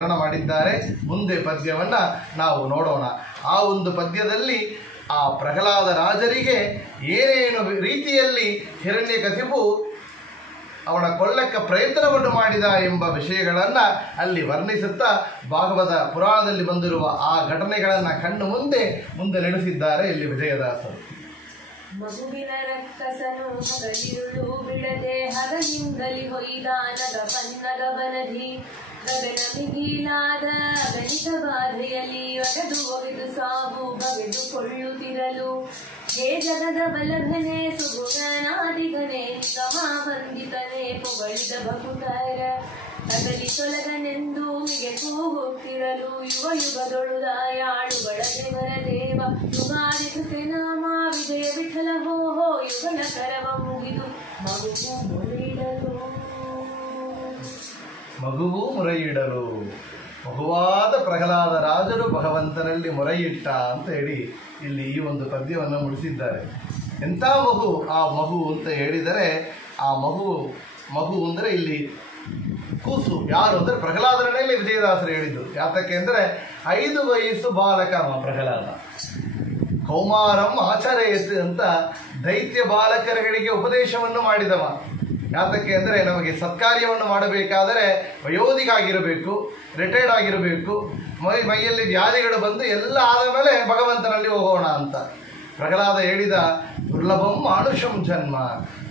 ಮಾಡಿದ್ದಾರೆ. ಮುಂದೆ ಪದ್ಯವನ್ನ ನಾವು ನೋಡೋಣ. ಆ ಒಂದು ಪದ್ಯದಲ್ಲಿ ಆ ಪ್ರಹ್ಲಾದ ರಾಜರಿಗೆ ಏನೇನು ರೀತಿಯಲ್ಲಿ ಹಿರಣ್ಯಕಶಿಪು ಅವನ ಕೊಳ್ಳಕ್ಕೆ ಪ್ರಯತ್ನವನ್ನು ಮಾಡಿದ ಎಂಬ ವಿಷಯಗಳನ್ನು ಅಲ್ಲಿ ವರ್ಣಿಸುತ್ತಾ ಭಾಗವತ ಪುರಾಣದಲ್ಲಿ ಬಂದಿರುವ ಆ ಘಟನೆಗಳನ್ನು ಕಣ್ಣು ಮುಂದೆ ನಡೆಸಿದ್ದಾರೆ ಇಲ್ಲಿ ವಿಜಯದಾಸರು. ಮಗುವಿನ ರಕ್ಕಸನು ಹಗಲಿರುಳು ಬಿಡದೆ ಹಗಲಿಂದಲಿ ಹೊಯ್ದಾನದ ಬನ್ನದ ಬನಧಿ ಗಗನ ಮಿಗಿಲಾದ ಗಣಿತ ಬಾಧೆಯಲ್ಲಿ ಒಗೆದು ಸಾವು ಬಗೆದುಕೊಳ್ಳುತ್ತಿರಲು ಹೇ ಜಗದ ಬಲಘನೆ ಸುಗುಣನಾದಿಗನೆ ನಿಗಮಾವಂದಿತನೆ ಪೊಗಳಿದ ಭಕುತರ ಅಗಲಿ ತೊಲಗನೆಂದು ಮಿಗೆ ಕೂಗುತ್ತಿರಲು ಯುವ ಯುಗದೊಳುದಾಯಾಳುಗಳ ದೇವರ ದೇವ ಯುಗಾದಿ ನಾಮ ವಿಜಯ ವಿಠಲ ಹೋ ಹೋ ಯುಗಲ ಕರವ ಮುಗಿದು ಮಗುವು ಮೊರೆಯಿಡಲು ಮಗುವಾದ ಪ್ರಹ್ಲಾದ ರಾಜರು ಭಗವಂತನಲ್ಲಿ ಮೊರೆಯಿಟ್ಟ ಅಂತ ಹೇಳಿ ಇಲ್ಲಿ ಈ ಒಂದು ಪದ್ಯವನ್ನು ಮುಡಿಸಿದ್ದಾರೆ. ಎಂಥ ಮಗು ಆ ಮಗು ಅಂತ ಹೇಳಿದರೆ ಆ ಮಗು ಅಂದರೆ ಇಲ್ಲಿ ಕೂಸು ಯಾರು ಅಂದರೆ ಪ್ರಹ್ಲಾದರನ್ನೇ ಇಲ್ಲಿ ವಿಜಯದಾಸರು ಹೇಳಿದ್ದು. ಯಾತಕ್ಕೆ ಅಂದರೆ 5 ವಯಸ್ಸು ಬಾಲಕ ಪ್ರಹ್ಲಾದ. ಕೌಮಾರಂ ಆಚರೇತ್ ಅಂತ ದೈತ್ಯ ಬಾಲಕರುಗಳಿಗೆ ಉಪದೇಶವನ್ನು ಮಾಡಿದವ. ಯಾತಕ್ಕೆ ಅಂದರೆ ನಮಗೆ ಸತ್ಕಾರ್ಯವನ್ನು ಮಾಡಬೇಕಾದರೆ ವಯೋಧಿಕಾಗಿರಬೇಕು, ರಿಟೈರ್ಡ್ ಆಗಿರಬೇಕು, ಮೈಯಲ್ಲಿ ವ್ಯಾಧಿಗಳು ಬಂದು ಎಲ್ಲ ಆದ ಮೇಲೆ ಭಗವಂತನಲ್ಲಿ ಹೋಗೋಣ ಅಂತ ಪ್ರಹ್ಲಾದ ಹೇಳಿದ. ದುರ್ಲಭಂ ಮಾನುಷಂ ಜನ್ಮ,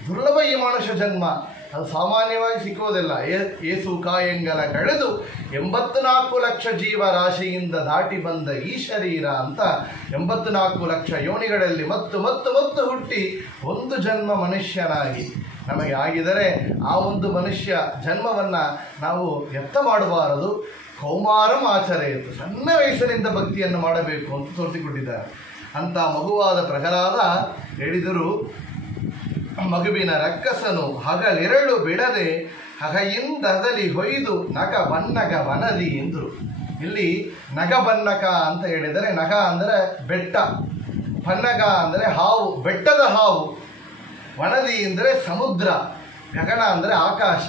ದುರ್ಲಭ ಈ ಮಾನುಷ ಜನ್ಮ, ಅದು ಸಾಮಾನ್ಯವಾಗಿ ಸಿಕ್ಕುವುದಿಲ್ಲ. ಏಸು ಕಾಯಂಗಲ ಕಳೆದು 84 ಲಕ್ಷ ಜೀವ ರಾಶಿಯಿಂದ ದಾಟಿ ಬಂದ ಈ ಶರೀರ ಅಂತ 84 ಲಕ್ಷ ಯೋನಿಗಳಲ್ಲಿ ಮತ್ತು ಹುಟ್ಟಿ ಒಂದು ಜನ್ಮ ಮನುಷ್ಯನಾಗಿ ನಮಗೆ ಆಗಿದರೆ ಆ ಒಂದು ಮನುಷ್ಯ ಜನ್ಮವನ್ನು ನಾವು ವ್ಯರ್ಥ ಮಾಡಬಾರದು. ಕೌಮಾರಂ ಆಚರೆಯಿತು, ಸಣ್ಣ ವಯಸ್ಸಿನಿಂದ ಭಕ್ತಿಯನ್ನು ಮಾಡಬೇಕು ಅಂತ ತೋರಿಸಿಕೊಟ್ಟಿದ್ದಾರೆ. ಅಂಥ ಮಗುವಾದ ಪ್ರಹ್ಲಾದ ಹೇಳಿದರು, ಮಗುವಿನ ರಕ್ಕಸನು ಹಗಲಿರಳು ಬಿಡದೆ ಹಗಯಿಂದದಲಿ ಹೊಯ್ದು ನಗ ಬನ್ನಗ ವನದಿ ಎಂದರು. ಇಲ್ಲಿ ನಗ ಬನ್ನಕ ಅಂತ ಹೇಳಿದರೆ, ನಗ ಅಂದರೆ ಬೆಟ್ಟ, ಬನ್ನಗ ಅಂದರೆ ಹಾವು, ಬೆಟ್ಟದ ಹಾವು, ವನದಿ ಅಂದರೆ ಸಮುದ್ರ, ಗಗನ ಅಂದರೆ ಆಕಾಶ.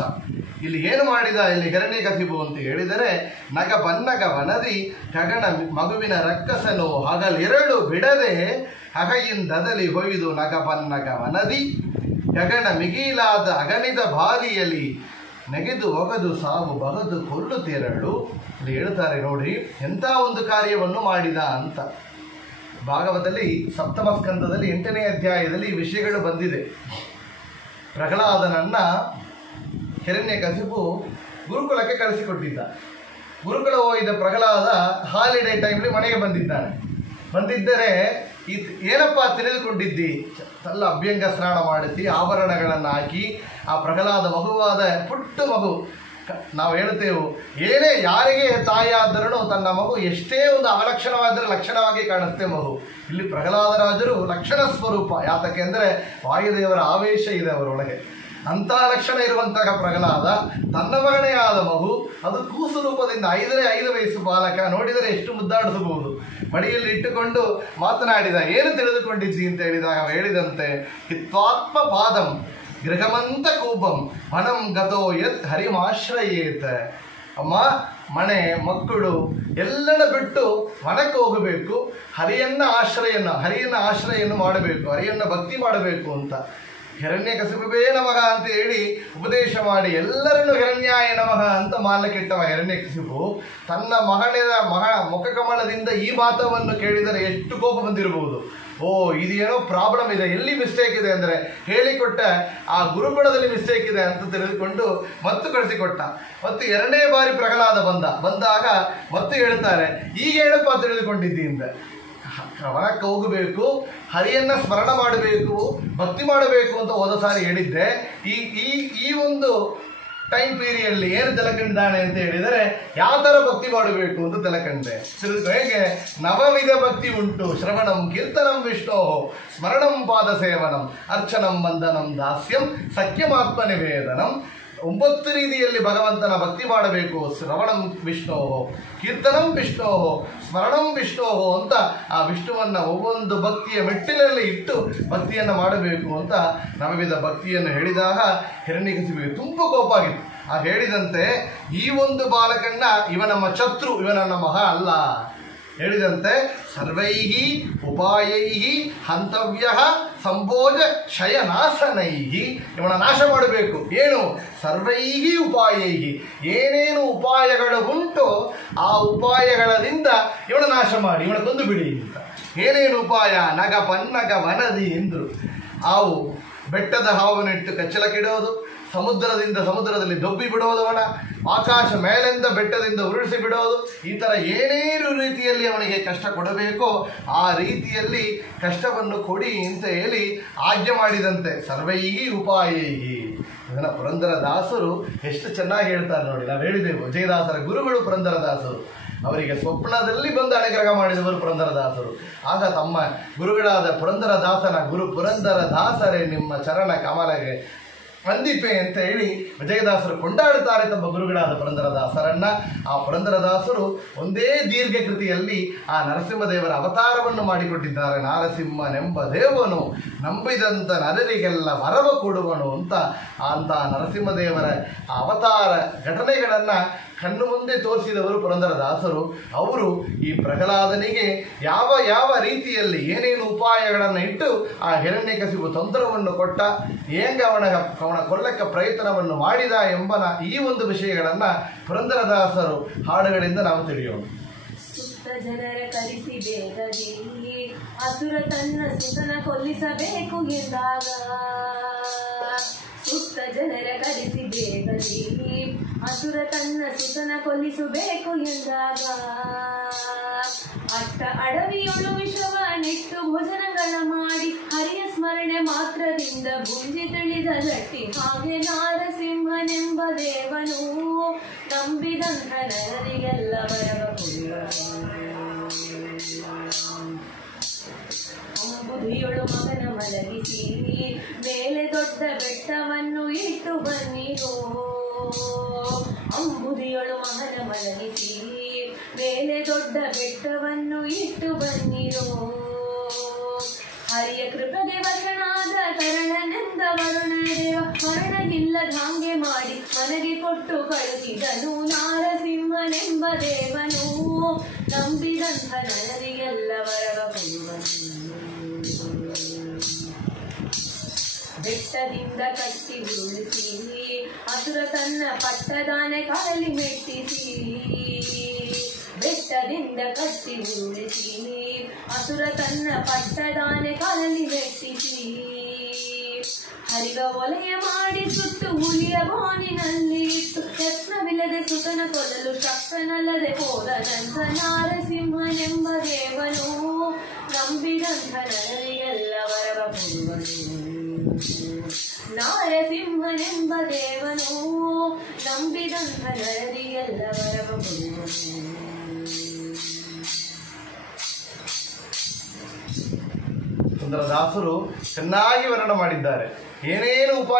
ಇಲ್ಲಿ ಏನು ಮಾಡಿದ ಇಲ್ಲಿ ಹಿರಣ್ಯಕಶಿಪು ಅಂತ ಹೇಳಿದರೆ, ನಗ ಬನ್ನಗ ವನದಿ ಗಗನ ಮಗುವಿನ ರಕ್ಕಸನು ಹಗಲಿರಳು ಬಿಡದೆ ಹಗಯಿಂದದಲಿ ಹೊಯ್ದು ನಗ ಬನ್ನಗ ವನದಿ ಗಗನ ಮಿಗಿಲಾದ ಅಗಣಿದ ಬಾಲಿಯಲ್ಲಿ ನೆಗೆದು ಒಗದು ಸಾವು ಬಗದು ಕೊಲ್ಲುತ್ತಿರಳು. ಇಲ್ಲಿ ಹೇಳ್ತಾರೆ ನೋಡಿ, ಎಂಥ ಒಂದು ಕಾರ್ಯವನ್ನು ಮಾಡಿದ ಅಂತ. ಭಾಗವತದಲ್ಲಿ ಸಪ್ತಮ ಸ್ಕಂದದಲ್ಲಿ 8ನೇ ಅಧ್ಯಾಯದಲ್ಲಿ ಈ ವಿಷಯಗಳು ಬಂದಿದೆ. ಪ್ರಹ್ಲಾದನನ್ನ ಹಿರಣ್ಯಕಶಿಪು ಗುರುಕುಲಕ್ಕೆ ಕಳಿಸಿಕೊಟ್ಟಿದ್ದ. ಗುರುಕುಲ ಹೋಗಿದ್ದ ಪ್ರಹ್ಲಾದ ಹಾಲಿಡೇ ಟೈಮ್ಲಿ ಮನೆಗೆ ಬಂದಿದ್ದರೆ ಏನಪ್ಪ ತಿಳಿದುಕೊಂಡಿದ್ದಿ ಎಲ್ಲ ಅಭ್ಯಂಗ ಸ್ನಾನ ಮಾಡಿಸಿ ಆಭರಣಗಳನ್ನು ಹಾಕಿ ಆ ಪ್ರಹ್ಲಾದ ಮಗುವಾದ ಪುಟ್ಟ ಮಗು. ನಾವು ಹೇಳ್ತೇವೆ ಏನೇ ಯಾರಿಗೆ ತಾಯಿಯಾದರೂ ತನ್ನ ಮಗು ಎಷ್ಟೇ ಒಂದು ಅವಲಕ್ಷಣವಾದರೆ ಲಕ್ಷಣವಾಗಿ ಕಾಣಿಸುತ್ತೆ ಮಗು. ಇಲ್ಲಿ ಪ್ರಹ್ಲಾದರಾಜರು ಲಕ್ಷಣ ಸ್ವರೂಪ. ಯಾತಕ್ಕೆ ಅಂದರೆ ವಾಯುದೇವರ ಆವೇಶ ಇದೆ ಅವರೊಳಗೆ. ಅಂಥ ಲಕ್ಷಣ ಇರುವಂತಹ ಪ್ರಹ್ಲಾದ ತನ್ನ ಮಗನೇ ಆದ ಮಗು, ಅದು ಕೂಸು ರೂಪದಿಂದ 5 ವಯಸ್ಸು ಬಾಲಕ, ನೋಡಿದರೆ ಎಷ್ಟು ಮುದ್ದಾಡಿಸಬಹುದು. ಮಡಿಯಲ್ಲಿ ಇಟ್ಟುಕೊಂಡು ಮಾತನಾಡಿದ. ಏನು ತಿಳಿದುಕೊಂಡಿದ್ದಿ ಅಂತ ಹೇಳಿದಾಗ ಹೇಳಿದಂತೆ, ಹಿತ್ವಾತ್ಮ ಪಾದಂ ಗೃಹಮಂತ ಕೂಪಂ ವನಂ ಗತೋ ಯತ್ ಹರಿಮಾಶ್ರಯೇತ. ಅಮ್ಮ, ಮನೆ ಮಕ್ಕಳು ಎಲ್ಲನ ಬಿಟ್ಟು ವನಕ್ಕೆ ಹೋಗಬೇಕು, ಹರಿಯನ್ನ ಆಶ್ರಯನ್ನು ಮಾಡಬೇಕು, ಹರಿಯನ್ನ ಭಕ್ತಿ ಮಾಡಬೇಕು ಅಂತ. ಹಿರಣ್ಯಕಶಿಪುವೇ ನಮಃ ಅಂತ ಹೇಳಿ ಉಪದೇಶ ಮಾಡಿ ಎಲ್ಲರನ್ನು ಹಿರಣ್ಯಾಯ ನಮಃ ಅಂತ ಮಾಲಕ್ಕಿಟ್ಟವ ಹಿರಣ್ಯಕಶಿಪು. ತನ್ನ ಮುಖಕಮಲದಿಂದ ಈ ಮಾತವನ್ನು ಕೇಳಿದರೆ ಎಷ್ಟು ಕೋಪ ಬಂದಿರಬಹುದು. ಓ, ಇದೇನೋ ಪ್ರಾಬ್ಲಮ್ ಇದೆ, ಎಲ್ಲಿ ಮಿಸ್ಟೇಕ್ ಇದೆ ಅಂದರೆ ಹೇಳಿಕೊಟ್ಟ ಆ ಗುರುಗುಣದಲ್ಲಿ ಮಿಸ್ಟೇಕ್ ಇದೆ ಅಂತ ತಿಳಿದುಕೊಂಡು ಮತ್ತು ಕಳಿಸಿಕೊಟ್ಟ. ಮತ್ತು 2ನೇ ಬಾರಿ ಪ್ರಹ್ಲಾದ ಬಂದಾಗ ಮತ್ತು ಹೇಳ್ತಾರೆ, ಈಗ ಏನಪ್ಪ ತಿಳಿದುಕೊಂಡಿದ್ದಿ ಅಂತ. ವನಕ್ಕೆ ಹೋಗಬೇಕು, ಹರಿಯನ್ನ ಸ್ಮರಣ ಮಾಡಬೇಕು, ಭಕ್ತಿ ಮಾಡಬೇಕು ಅಂತ ಹೋದ ಸಾರಿ ಹೇಳಿದ್ದೆ. ಈ ಒಂದು ಟೈಮ್ ಪೀರಿಯಡ್ಲಿ ಏನು ತಿಳ್ಕೊಂಡಿದ್ದಾನೆ ಅಂತ ಹೇಳಿದರೆ, ಯಾವ ಥರ ಭಕ್ತಿ ಮಾಡಬೇಕು ಅಂತ ತಿಳ್ಕೊಂಡೆ. ಹೇಗೆ ನವವಿಧ ಭಕ್ತಿ ಉಂಟು, ಶ್ರವಣಂ ಕೀರ್ತನಂ ವಿಷ್ಣೋ ಸ್ಮರಣಂ ಪಾದ ಸೇವನಂ ಅರ್ಚನಂ ವಂದನಂ ದಾಸ್ಯಂ ಸಖ್ಯಮಾತ್ಮ ನಿವೇದನಂ. 9 ರೀತಿಯಲ್ಲಿ ಭಗವಂತನ ಭಕ್ತಿ ಮಾಡಬೇಕು. ಶ್ರವಣಂ ವಿಷ್ಣೋ, ಕೀರ್ತನಂ ವಿಷ್ಣೋ, ಸ್ಮರಣಂ ವಿಷ್ಣೋ ಅಂತ ಆ ವಿಷ್ಣುವನ್ನು ಒவ்வೊಂದು ಭಕ್ತಿಯ ಮೆಟ್ಟಿಲಲ್ಲಿ ಇಟ್ಟು ಭಕ್ತಿಯನ್ನು ಮಾಡಬೇಕು ಅಂತ ನವವಿಧ ಭಕ್ತಿಯನ್ನು ಹೇಳಿದಾಗ ಹಿರಣ್ಯಕಶಿಪುವಿಗೆ ತುಂಬ ಕೋಪ ಆಗಿತ್ತು. ಆ ಹೇಳಿದಂತೆ ಈ ಒಂದು ಬಾಲಕನ್ನ ಇವ ನಮ್ಮ ಶತ್ರು, ಇವ ನನ್ನ ಮಹ ಅಲ್ಲ. ಹೇಳಿದಂತೆ ಸರ್ವೈಹಿ ಉಪಾಯೈಹಿ ಹಂತವ್ಯ ಸಂಭೋಜ ಶಯನಾಸನೈಹಿ, ಇವನ ನಾಶ ಮಾಡಬೇಕು. ಏನು? ಸರ್ವೈಹಿ ಉಪಾಯೈಹಿ, ಏನೇನು ಉಪಾಯಗಳು ಉಂಟು ಆ ಉಪಾಯಗಳಿಂದ ಇವನ ನಾಶ ಮಾಡಿ, ಇವನ ಕೊಂದು ಬಿಡಿ ಅಂತ. ಏನೇನು ಉಪಾಯ? ನಗ ಪನ್ನಗ ವನದಿ ಎಂದರು. ಹಾವು, ಬೆಟ್ಟದ ಹಾವನ್ನಿಟ್ಟು ಕಚ್ಚಲಕ್ಕಿಡೋದು, ಸಮುದ್ರದಲ್ಲಿ ದೊಬ್ಬಿ ಬಿಡೋದವನ, ಆಕಾಶ ಮೇಲಿಂದ ಬೆಟ್ಟದಿಂದ ಉರುಳಿಸಿ ಬಿಡೋದು, ಈ ಥರ ಏನೇನು ರೀತಿಯಲ್ಲಿ ಅವನಿಗೆ ಕಷ್ಟ ಕೊಡಬೇಕೋ ಆ ರೀತಿಯಲ್ಲಿ ಕಷ್ಟವನ್ನು ಕೊಡಿ ಅಂತ ಹೇಳಿ ಆಜ್ಞೆ ಮಾಡಿದಂತೆ. ಸರ್ವೈಹಿ ಉಪಾಯೈಹಿ. ಇದನ್ನು ಪುರಂದರದಾಸರು ಎಷ್ಟು ಚೆನ್ನಾಗಿ ಹೇಳ್ತಾರೆ ನೋಡಿ. ನಾವು ಹೇಳಿದೆವು, ವಿಜಯದಾಸರ ಗುರುಗಳು ಪುರಂದರದಾಸರು. ಅವರಿಗೆ ಸ್ವಪ್ನದಲ್ಲಿ ಬಂದು ಅನುಗ್ರಹ ಮಾಡಿದವರು ಪುರಂದರದಾಸರು. ಆಗ ತಮ್ಮ ಗುರುಗಳಾದ ಪುರಂದರದಾಸನ ಗುರು ಪುರಂದರದಾಸರೇ ನಿಮ್ಮ ಚರಣ ಕಮಲಗೆ ವಂದಿಪೆ ಅಂತ ಹೇಳಿ ವಿಜಯದಾಸರು ಕೊಂಡಾಡುತ್ತಾರೆ ತಮ್ಮ ಗುರುಗಳಾದ ಪುರಂದರದಾಸರನ್ನ. ಆ ಪುರಂದರದಾಸರು ಒಂದೇ ದೀರ್ಘ ಕೃತಿಯಲ್ಲಿ ಆ ನರಸಿಂಹದೇವರ ಅವತಾರವನ್ನು ಮಾಡಿಕೊಟ್ಟಿದ್ದಾರೆ. ನಾರಸಿಂಹನೆಂಬ ದೇವನು ನಂಬಿದಂಥ ನರರಿಗೆಲ್ಲ ವರವ ಕೊಡುವನು ಅಂತ. ಅಂತ ನರಸಿಂಹದೇವರ ಅವತಾರ ಘಟನೆಗಳನ್ನು ಕಣ್ಣು ಮುಂದೆ ತೋರಿಸಿದವರು ಪುರಂದರದಾಸರು. ಅವರು ಈ ಪ್ರಹ್ಲಾದನಿಗೆ ಯಾವ ಯಾವ ರೀತಿಯಲ್ಲಿ ಏನೇನು ಉಪಾಯಗಳನ್ನು ಇಟ್ಟು ಆ ಹಿರಣ್ಯಕಶಿಪು ತಂತ್ರವನ್ನು ಕೊಟ್ಟ, ಹೇಗೆ ಅವನ ಕೊಲ್ಲಕ್ಕೆ ಪ್ರಯತ್ನವನ್ನು ಮಾಡಿದ ಎಂಬನ ಈ ಒಂದು ವಿಷಯಗಳನ್ನು ಪುರಂದರದಾಸರು ಹಾಡುಗಳಿಂದ ನಾವು ತಿಳಿಯೋಣ. ಸುತ್ತ ಜನರ ಕಲಿಸಿ ಬೇಗದಿ ಅಸುರ ತನ್ನ ಸುತನ ಕೊಲ್ಲಿಸಬೇಕು ಎಂದಾಗ, ಸುತ್ತ ಜನರ ಕಲಿಸಿ ಬೇಗದಿ ಅಸುರ ತನ್ನ ಸುತನ ಕೊಲ್ಲಿಸಬೇಕು ಎಂದಾಗ, ಅಟ್ಟ ಅಡವಿಯೊಳು ವಿಷವನ್ನಿಟ್ಟು ಭೋಜನಗಳ ಮಾಡಿ ಹರಿಯ ಸ್ಮರಣೆ ಮಾತ್ರದಿಂದ ಭುಂಜಿ ತಿಳಿದ ಗಟ್ಟಿ. ಹಾಗೆ ನಾರಸಿಂಹನೆಂಬ ದೇವನು ನಂಬಿದಂಥ ನರರಿಗೆಲ್ಲ ವರವ ಅಂಬುಧಿಯೊಳು ಮಗನ ಮಲಗಿಸಿ ಮೇಲೆ ದೊಡ್ಡ ಬೆಟ್ಟವನ್ನು ಇಟ್ಟು ಬನ್ನಿರೋ. ಅಂಬುಧಿಯೊಳು ಮಗನ ಮಲಗಿಸಿ ಮೇಲೆ ದೊಡ್ಡ ಬೆಟ್ಟವನ್ನು ಇಟ್ಟು ಬನ್ನಿರೋ. ಹರಿಯ ಕೃಪಗೆ ವಶನಾದ ಕರಣನೆಂದ ವರುಣದೇವ ಮರಣಗಿಲ್ಲದ ಹಾಗೆ ಮಾಡಿ ಮನೆಗೆ ಕೊಟ್ಟು ಕಳುಹಿದನು. ನಾರಸಿಂಹನೆಂಬ ದೇವನು ನಂಬಿದಂಥ ನರರಿಗೆಲ್ಲ ವರವ ಕೊಡುವನು. ಬೆಟ್ಟದಿಂದ ಕಟ್ಟಿ ಉರುಳಿಸಿ ಅಸುರ ತನ್ನ ಪಟ್ಟದಾನೆ ಕಾಲಲ್ಲಿ ಮೆಟ್ಟಿಸಿ. ಬೆಟ್ಟದಿಂದ ಕಟ್ಟಿ ಉರುಳಿಸಿ ಅಸುರ ತನ್ನ ಪಟ್ಟದಾನೆ ಕಾಲಲ್ಲಿ ಮೆಟ್ಟಿಸಿ. ಹರಿಗ ಒಲೆಯ ಮಾಡಿ ಸುಟ್ಟು ಹುಲಿಯ ಬೋನಿನಲ್ಲಿ ಇಟ್ಟು ಯತ್ನವಿಲ್ಲದೆ ಸುತನ ಕೊಲ್ಲಲು ಶಕ್ತನಲ್ಲದೆ ಹೋದನಂತ. ನಾರಸಿಂಹನೆಂಬ ದೇವನು ನಂಬಿದಂಥ ನರರಿಗೆಲ್ಲ ವರವ ಕೊಡುವನು. ನಾರಸಿಂಹನೆಂಬ ದೇವನು ನಂಬಿದಂಥ ನರರಿಗೆಲ್ಲ ವರವ ಕೊಡುವನು. ಪುರಂದರದಾಸರು ಚೆನ್ನಾಗಿ ವರ್ಣನೆ ಮಾಡಿದ್ದಾರೆ. ಏನೇನು ಉಪಾಯ